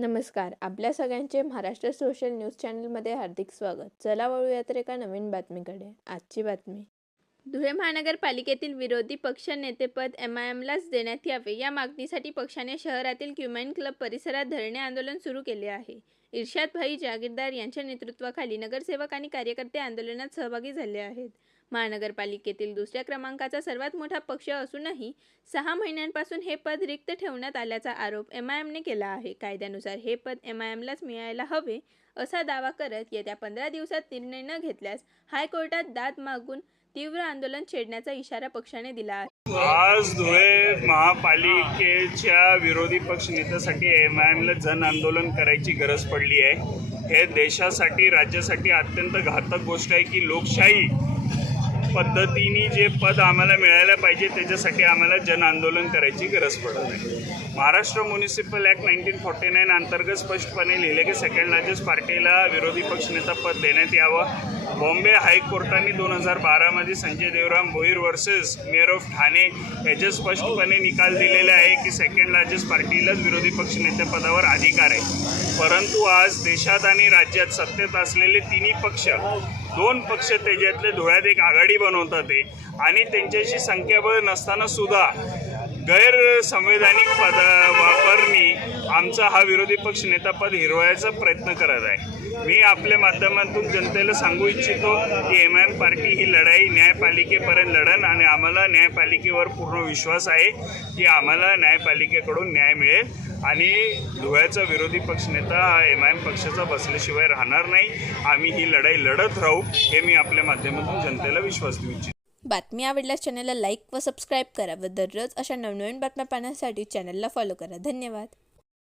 नमस्कार. आपल्या सगळ्यांचे महाराष्ट्र सोशल न्यूज चॅनलमध्ये हार्दिक स्वागत. चला वळूया तर एका नवीन बातमीकडे. आजची बातमी. धुळे महानगरपालिकेतील विरोधी पक्ष नेतेपद MIMलाच देण्यात यावे या मागणीसाठी पक्षाने शहरातील क्युमाइन क्लब परिसरात धरणे आंदोलन सुरू केले आहे. इर्शाद भाई जागीरदार यांच्या नेतृत्वाखाली नगरसेवक आणि कार्यकर्ते आंदोलनात सहभागी झाले आहेत. महानगरपालिकेतील दुसऱ्या क्रमांकाचा सर्वात मोठा पक्ष असूनही 6 महिन्यांपासून हे पद रिक्त ठेवण्यात आल्याचा आरोप MIMने केला आहे. कायद्यानुसार हे पद MIMलाच मिळायला हवे असा दावा करत येत्या 15 दिवसात निर्णय न घेतल्यास हायकोर्टात दाद मागून तीव्र आंदोलन छेडण्याचा इशारा पक्षाने दिला आहे. आज धुळे महापालिकेच्या विरोधी पक्ष नेत्यासाठी MIMला जन आंदोलन करायची गरज पडली आहे. हे देशासाठी राज्यासाठी अत्यंत घातक गोष्ट आहे की लोकशाही पद्धतीने जे पद आम्हाला मिळायला पाहिजे त्याच्यासाठी आम्हाला जन आंदोलन करायची गरज पडत आहे. महाराष्ट्र म्युनिसिपल ॲक्ट 1949 अंतर्गत स्पष्टपणे लिहिले की सेकंड लार्जेस्ट पार्टीला विरोधी पक्षनेता पद देण्यात यावं. बॉम्बे हायकोर्टाने 2012 Sanjay Devram Bhoir versus mayor of Thane याचे स्पष्टपणे निकाल दिलेले आहे की सेकंड लार्जेस्ट पार्टीलाच विरोधी पक्षनेतेपदावर अधिकार आहे. परंतु आज देशात आणि राज्यात सत्तेत असलेले तिन्ही पक्ष, 2 पक्ष त्याच्यातले धुळ्यात एक आघाडी बनवतात आणि त्यांच्याशी संख्याबळ नसताना सुद्धा गैरसंवैधानिक वापरणी आमचा हा विरोधी पक्ष नेता पद हिरवायचा प्रयत्न करत आहे. मी आपल्या माध्यमातून जनतेला सांगू इच्छितो की MIM पार्टी ही लढाई न्यायपालिकेपर्यंत लढन आणि आम्हाला न्यायपालिकेवर पूर्ण विश्वास आहे की आम्हाला न्यायपालिकेकडून न्याय मिळेल आणि धुळ्याचा विरोधी पक्षनेता हा MIM पक्षाचा बसल्याशिवाय राहणार नाही. आम्ही ही लढाई लढत राहू हे मी आपल्या माध्यमातून जनतेला विश्वास देऊ इच्छितो. बातमी आवडल्यास चॅनलला लाईक व सबस्क्राईब करा व दररोज अशा नवनवीन बातम्या पाहण्यासाठी चॅनलला फॉलो करा. धन्यवाद.